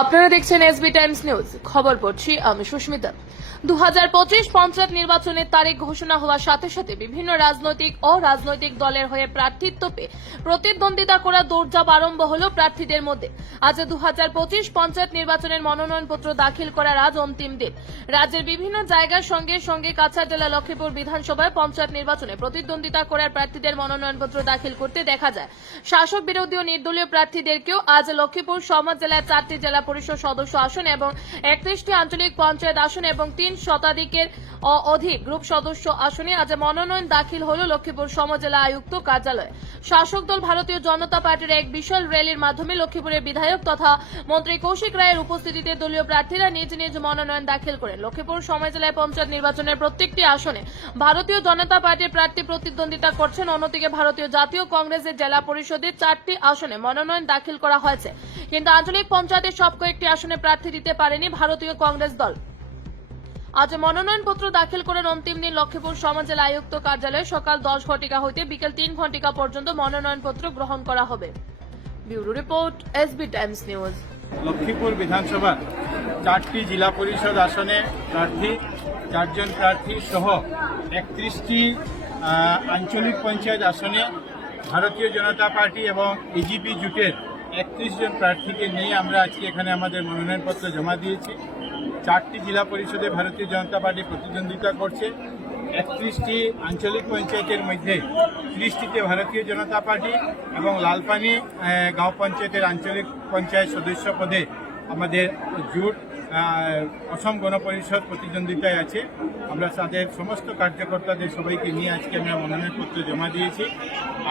আপনারা দেখছেন SB Times news. খবর পড়ছি আমি সুস্মিতা। দু হাজার পঁচিশ পঞ্চায়েত নির্বাচনের তারিখ ঘোষণা হওয়ার সাথে সাথে বিভিন্ন রাজনৈতিক ও রাজনৈতিক দলের হয়ে প্রার্থিত্ব পেয়ে প্রতিদ্বন্দ্বিতা করা দৌড়ঝাঁপ আরম্ভ হল প্রার্থীদের মধ্যে। আজ দু হাজার পঁচিশ পঞ্চায়েত নির্বাচনের মনোনয়নপত্র দাখিল করার আজ অন্তিম দিন। রাজ্যের বিভিন্ন জায়গার সঙ্গে সঙ্গে কাছাড় জেলা লক্ষ্মীপুর বিধানসভায় পঞ্চায়েত নির্বাচনে প্রতিদ্বন্দ্বিতা করার প্রার্থীদের মনোনয়নপত্র দাখিল করতে দেখা যায়। শাসক বিরোধী ও নির্দলীয় প্রার্থীদেরকেও আজ লক্ষ্মীপুর সমাজ জেলার চারটি জেলা পরিষদ সদস্য আসন এবং একত্রিশটি আঞ্চলিক পঞ্চায়েত আসন এবং তিন শতাধিকের অধিক গ্রুপ সদস্য আসনে আজ মনোনয়ন দাখিল হল লক্ষ্মীপুর সমজেলা আয়ুক্ত কার্যালয়ে। শাসক দল ভারতীয় জনতা পার্টির এক বিশাল র্যালির মাধ্যমে লক্ষ্মীপুরের বিধায়ক তথা মন্ত্রী কৌশিক রায়ের উপস্থিতিতে দলীয় প্রার্থীরা নিজ নিজ মনোনয়ন দাখিল করেন। লক্ষ্মীপুর সময় জেলায় পঞ্চায়েত নির্বাচনের প্রত্যেকটি আসনে ভারতীয় জনতা পার্টির প্রার্থী প্রতিদ্বন্দ্বিতা করছেন। অন্যদিকে ভারতীয় জাতীয় কংগ্রেসের জেলা পরিষদের চারটি আসনে মনোনয়ন দাখিল করা হয়েছে। কিন্তু আঞ্চলিক পঞ্চায়েতের সব কয়েকটি আসনে প্রার্থী দিতে পারেনি ভারতীয় কংগ্রেস দল। আজ মনোনয়নপত্র দাখিল করেন অন্তিম দিন লক্ষ্মীপুর সমাজ জেলা আয়ুক্ত কার্যালয়ে সকাল দশ ঘটিকা হইতে বিকেল তিন ঘটিকা পর্যন্ত মনোনয়নপত্র গ্রহণ করা হবে। Bureau report SB times news. Lakshmipur বিধানসভা চারটি জেলা পরিষদ আসনে প্রার্থী, চারজন প্রার্থী সহ একত্রিশটি আঞ্চলিক পঞ্চায়েত আসনে ভারতীয় জনতা পার্টি এবং এজিপি জুটের একত্রিশ জন প্রার্থীকে নিয়ে আমরা আজকে এখানে আমাদের মনোনয়নপত্র জমা দিয়েছি। চারটি জেলা পরিষদে ভারতীয় জনতা পার্টি প্রতিদ্বন্দ্বিতা করছে। একত্রিশটি আঞ্চলিক পঞ্চায়েতের মধ্যে ত্রিশটিতে ভারতীয় জনতা পার্টি এবং লালপানি গাঁও পঞ্চায়েতের আঞ্চলিক পঞ্চায়েত সদস্য পদে আমাদের জুট অসম গণপরিষদ প্রতিদ্বন্দ্বিতায় আছে। আমরা তাদের সমস্ত কার্যকর্তাদের সবাইকে নিয়ে আজকে আমরা মনোনয়নপত্র জমা দিয়েছি।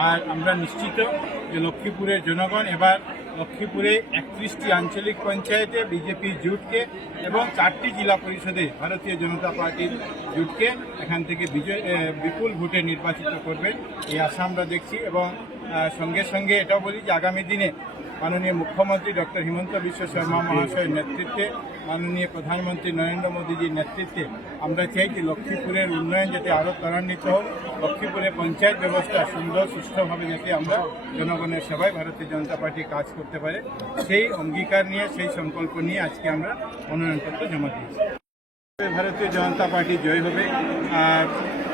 আর আমরা নিশ্চিত যে লক্ষ্মীপুরের জনগণ এবার লক্ষ্মীপুরে একত্রিশটি আঞ্চলিক পঞ্চায়েতে, বিজেপি জুটকে এবং চারটি জেলা পরিষদে ভারতীয় জনতা পার্টির জুটকে এখান থেকে বিজয় বিপুল ভোটে নির্বাচিত করবেন, এই আশা আমরা দেখছি। এবং সঙ্গে সঙ্গে এটাও বলি যে আগামী দিনে মাননীয় মুখ্যমন্ত্রী ডক্টর হিমন্ত বিশ্ব শর্মা মহাশয়ের নেতৃত্বে, মাননীয় প্রধানমন্ত্রী নরেন্দ্র মোদীজির নেতৃত্বে আমরা চাই যে লক্ষ্মীপুরের উন্নয়ন যাতে আরও ত্বরান্বিত হোক। লক্ষ্মীপুরে পঞ্চায়েত ব্যবস্থা সুন্দর, সুষ্ঠুভাবে যাতে আমরা জনগণের সেবায় ভারতীয় জনতা পার্টি কাজ করতে পারে, সেই অঙ্গীকার নিয়ে, সেই সংকল্প নিয়ে আজকে আমরা মনোনয়নপত্র জমা দিয়েছি। ভারতীয় জনতা পার্টি জয় হবে। আর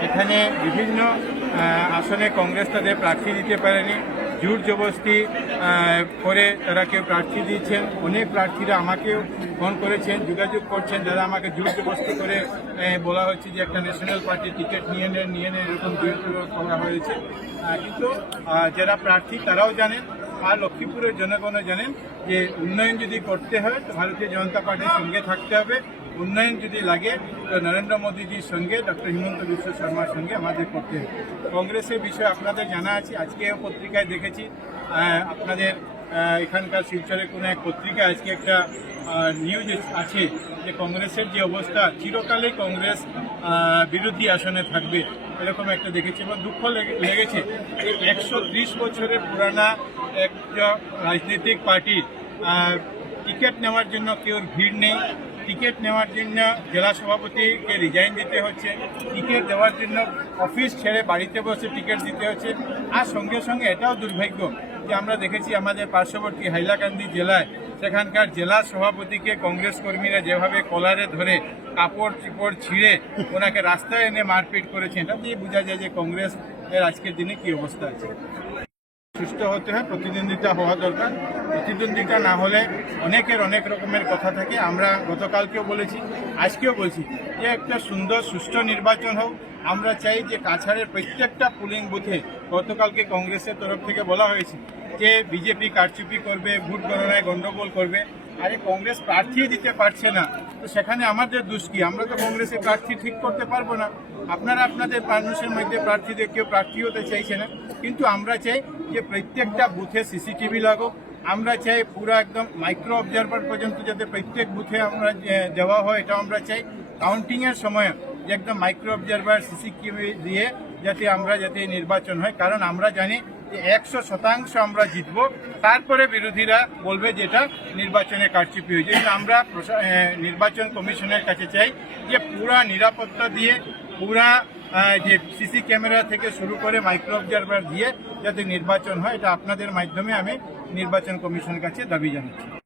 এখানে বিভিন্ন আসনে কংগ্রেস তাদের প্রার্থী দিতে পারেনি। জোর আহ, করে তারা কেউ প্রার্থী দিয়েছেন। অনেক প্রার্থীরা আমাকেও ফোন করেছেন যোগাযোগ করছেন। যারা আমাকে জোর জবস্তি করে বলা হয়েছে যে একটা ন্যাশনাল পার্টির টিকিট নিয়ে নেন নিয়ে নেন এরকম জোর করা হয়েছে। কিন্তু যারা প্রার্থী তারাও জানেন আর লক্ষ্মীপুরের জনগণও জানেন যে উন্নয়ন যদি করতে হয় তো ভারতীয় জনতা পার্টির সঙ্গে থাকতে হবে। উন্নয়ন যদি লাগে, তো নরেন্দ্র মোদীজির সঙ্গে, ডক্টর হিমন্ত বিশ্ব শর্মার সঙ্গে আমাদের করতে হবে কংগ্রেসের বিষয়ে আপনাদের জানা আছে আজকে পত্রিকায় দেখেছি। আপনাদের এখানকার শিলচরের কোনো এক পত্রিকা আজকে একটা নিউজ আছে যে কংগ্রেসের যে অবস্থা চিরকালে কংগ্রেস বিরোধী আসনে থাকবে, এরকম একটা দেখেছি এবং দুঃখ লেগে- লেগেছে একশো ত্রিশ বছরের পুরানা একটা রাজনৈতিক পার্টির টিকিট নেওয়ার জন্য কেউ ভিড় নেই টিকিট নেওয়ার জন্য জেলা সভাপতিকে রিজাইন দিতে হচ্ছে। টিকিট দেওয়ার জন্য অফিস ছেড়ে বাড়িতে বসে টিকিট দিতে হচ্ছে। আর সঙ্গে সঙ্গে এটাও দুর্ভাগ্য যে আমরা দেখেছি আমাদের পার্শ্ববর্তী হাইলাকান্দি জেলায় সেখানকার জেলা সভাপতিকে কংগ্রেস কর্মীরা যেভাবে কলারে ধরে কাপড় চিপড় ছিঁড়ে ওনাকে রাস্তায় এনে মারপিট করেছে, এটা দিয়ে বোঝা যায় যে কংগ্রেস এর আজকের দিনে কি অবস্থা আছে। সুস্থ হতে হয়, প্রতিদ্বন্দ্বিতা হওয়া দরকার। প্রতিদ্বন্দ্বিতা না হলে অনেকের অনেক রকমের কথা থাকে। আমরা গতকালকেও বলেছি, আজকেও বলছি যে একটা সুন্দর, সুষ্ঠু নির্বাচন হোক। আমরা চাই যে কাছাড়ের প্রত্যেকটা পুলিং বুথে গতকালকে কংগ্রেসের তরফ থেকে বলা হয়েছে যে বিজেপি কারচুপি করবে, ভোট গণনায় গন্ডগোল করবে। আরে কংগ্রেস প্রার্থী দিতে পারছে না। তো সেখানে আমাদের দোষ কি? আমরা তো কংগ্রেসের প্রার্থী ঠিক করতে পারব না। আপনারা আপনাদের মানুষের মধ্যে প্রার্থীদের কেউ প্রার্থী হতে চাইছে না। কিন্তু আমরা চাই যে প্রত্যেকটা বুথে সিসিটিভি লাগুক। আমরা চাই পুরো একদম মাইক্রো অবজারভার পর্যন্ত যাতে প্রত্যেক বুথে আমরা দেওয়া হয় এটা আমরা চাই। কাউন্টিংয়ের সময় যে একদম মাইক্রো অবজারভার সিসিটিভি দিয়ে যাতে আমরা যাতে নির্বাচন হয়। কারণ আমরা জানি যে একশো শতাংশ আমরা জিতব। তারপরে বিরোধীরা বলবে যে এটা নির্বাচনে কারচুপি হয়েছে। আমরা নির্বাচন কমিশনের কাছে চাই যে পুরা নিরাপত্তা দিয়ে, পুরা যে সিসি ক্যামেরা থেকে শুরু করে মাইক্রো অবজারভার দিয়ে যাতে নির্বাচন হয়, এটা আপনাদের মাধ্যমে আমি নির্বাচন কমিশনের কাছে দাবি জানাচ্ছি।